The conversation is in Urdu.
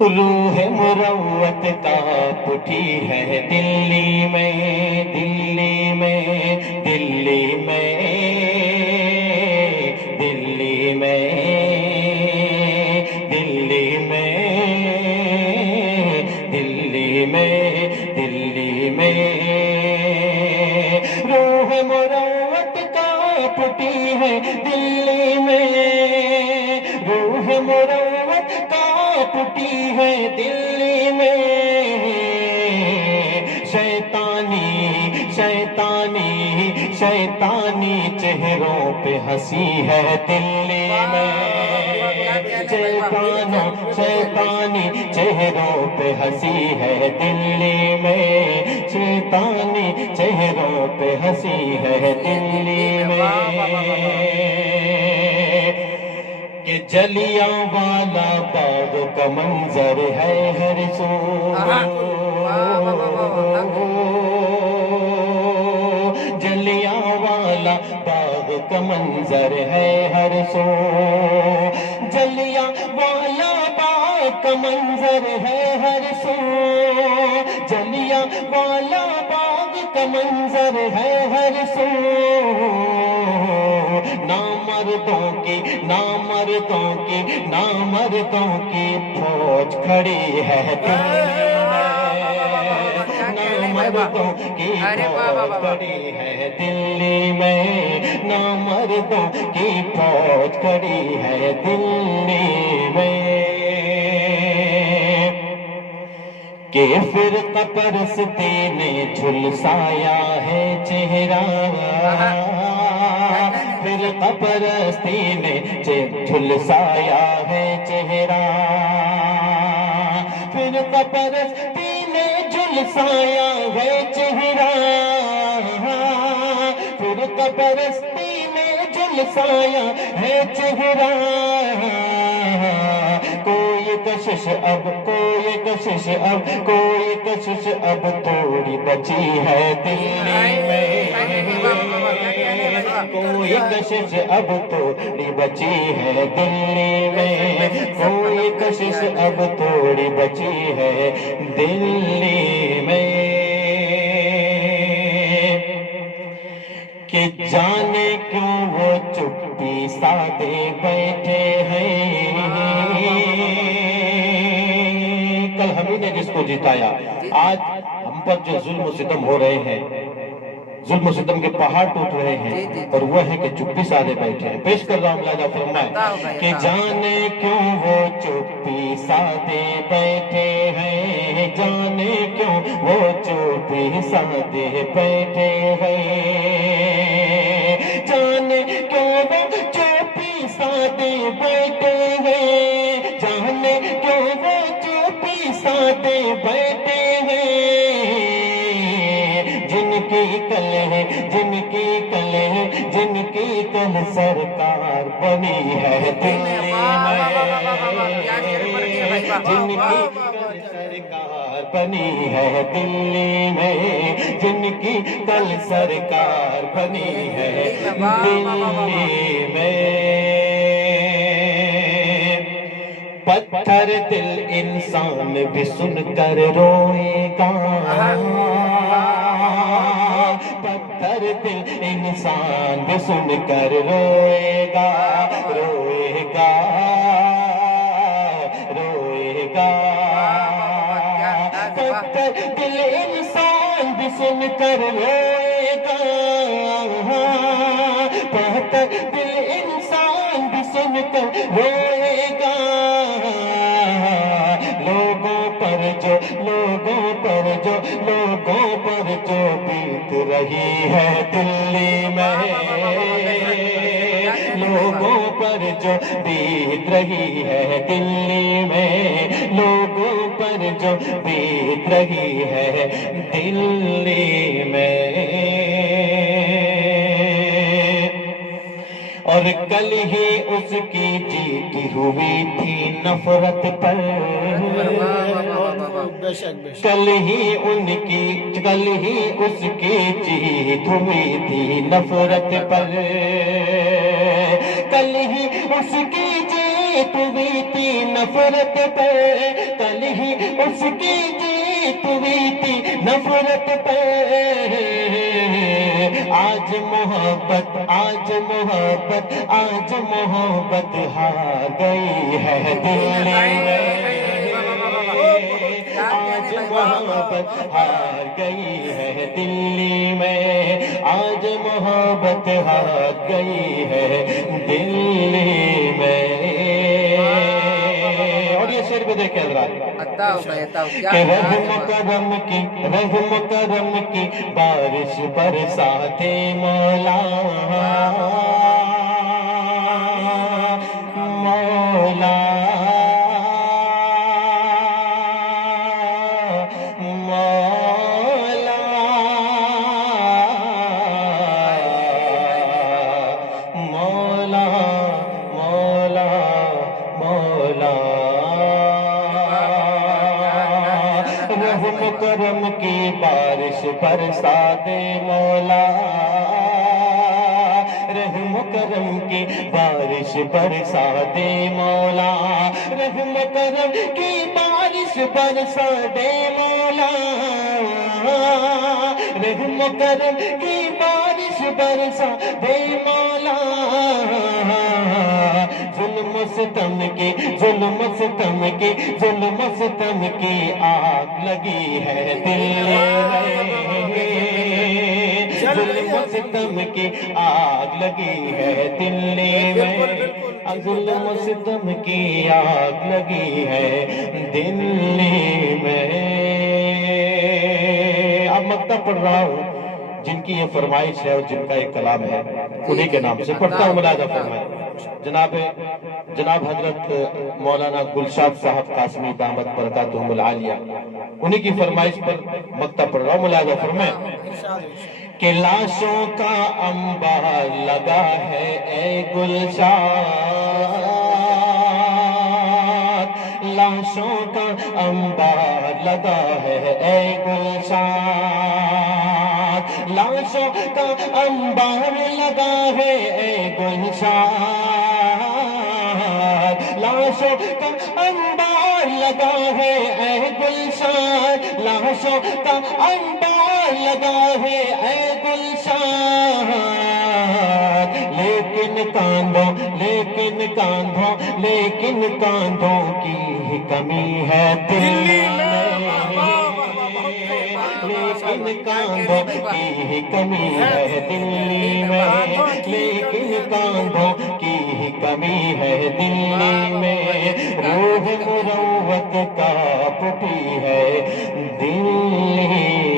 روح مروت کانپ اٹھی ہے دلی میں، دلی میں، دلی میں، دلی میں، دلی میں، دلی میں، دلی میں، روح مروت کانپ اٹھی ہے دلی میں، روح مروت کانپ اٹھی ہے دلی میں، شیطانی شیطانی شیطانی چہروں پہ ہنسی ہے دلی میں، شیطانی چہروں پہ ہنسی ہے دلی میں، شیطانی چہروں پہ ہنسی ہے دلی میں، کہ جلیاں والا باغ کا منظر ہے ہر سو، جلیاں والا باغ کا منظر ہے ہر سو، جلیاں والا باغ کا منظر ہے ہر سو، جلیاں والا باغ کا منظر ہے ہر سو، نامردوں کی نامردوں کی نامردوں کی فوج کھڑی ہے دلی میں، نامردوں کی فوج کھڑی ہے دلی میں، نامردوں کی فوج کھڑی ہے دلی میں، کہ فرقہ پرستی نے جھلسایا ہے چہرہ، فرقہ پرستی نے جھلسایا ہے چہرہ، فرقہ پرستی نے جھلسایا ہے چہرہ، فرقہ پرستی نے جھلسایا ہے چہرہ، کوئی کشش اب کوئی کشش اب کوئی کشش اب تھوڑی بچی ہے دلی میں، کوئی کشش اب تھوڑی بچی ہے دلی میں، کوئی کشش اب تھوڑی بچی ہے دلی میں، کہ جانے کیوں وہ چپی سادے بیٹھے ہیں، کل ہم ہی نے جس کو جتایا، آج ہم پر جو ظلم و ستم ہو رہے ہیں، ظلم و ستم کے پہاڑ ٹوٹ رہے ہیں، اور وہ ہے کہ چپی سادے بیٹھے ہیں۔ پیش کر رہا ہوں لہذا فرمائے کہ جانے کیوں وہ چپی سادے بیٹھے ہیں، جانے کیوں وہ چپی سادے بیٹھے ہیں، جانے کیوں وہ چپی سادے بیٹھے ہیں، جانے کیوں وہ چپی سادے بیٹھے ہیں، جن کی کل ہے جن کی کل ہے جن کی کل سرکار بنی ہے دلی میں، جن کی کل سرکار بنی ہے دلی میں، جن کی کل سرکار بنی ہے دلی میں، پتھر دل انسان بھی سن کر روئے گا، پتھر دل انسان بھی سن کر روئے گا، روئے گا، روئے گا، پتھر دل انسان بھی سن کر روئے گا، پتھر دل انسان بھی سن کر روئے گا، لوگوں پر جو بیت رہی ہے دلی میں، لوگوں پر جو بیت رہی ہے دلی میں، لوگوں پر جو بیت رہی ہے دلی میں، اور کل ہی اس کی جیت ہوئی تھی نفرت پر، کل ہی اس کی جیت ہوئی تھی نفرت پر، کل ہی اس کی جیت ہوئی تھی نفرت پر، کل اس کی جیت ہوئی تھی نفرت پہ، آج محبت آج محبت آج محبت ہار گئی ہے دلی میں، آج محبت ہار گئی ہے دلی میں، آج محبت ہار گئی ہے دلی میں۔ اور یہ شعر بھی دیکھیں حضرات کہ رحم کرم کی بارش برساتے مولا، مولا مولا مولا مولا مولا، رحم کرم کی بارش برسا دے مولا، رحم کرم کی بارش برسا دے مولا، رحم کرم کی بارش برسا دے مولا، رحم کرم کی بارش برسا دے مولا، ظلم ستم کی ظلم ستم کی ظلم ستم کی آگ لگی ہے دل میں، ظلم ستم کی آگ لگی ہے دلی میں، ظلم ستم کی آگ لگی ہے دلی میں۔ اب مکتب پڑھ رہا ہوں، جن کی یہ فرمائش ہے اور جن کا ایک کلام ہے انہی کے نام سے پڑھتا ہوں، ملاحظہ فرمائیں۔ جناب حضرت مولانا گلشاد صاحب قاسمی دامت برکاتہم العالیہ، انہی کی فرمائش پر مکتب پڑھ رہا ہوں، ملاحظہ فرمائیں کہ لاشوں کا انبار لگا ہے اے گلشاد، لاشوں کا انبار لگا ہے اے گلشاد، لاشوں کا انبار لگا ہے اے گلشاد، لاشوں کا انبار لگا ہے اے گلشاد، لاشوں کا انبار لگا ہے اے گلشاد، لیکن کاندھوں لیکن کاندھوں لیکن کاندھوں کی ہی کمی ہے دلی میں، لیکن کاندھوں کی ہی کمی ہے دلی میں، لیکن کاندھوں کی ہی کمی ہے دلی میں، روح مروت کا پٹی ہے دلی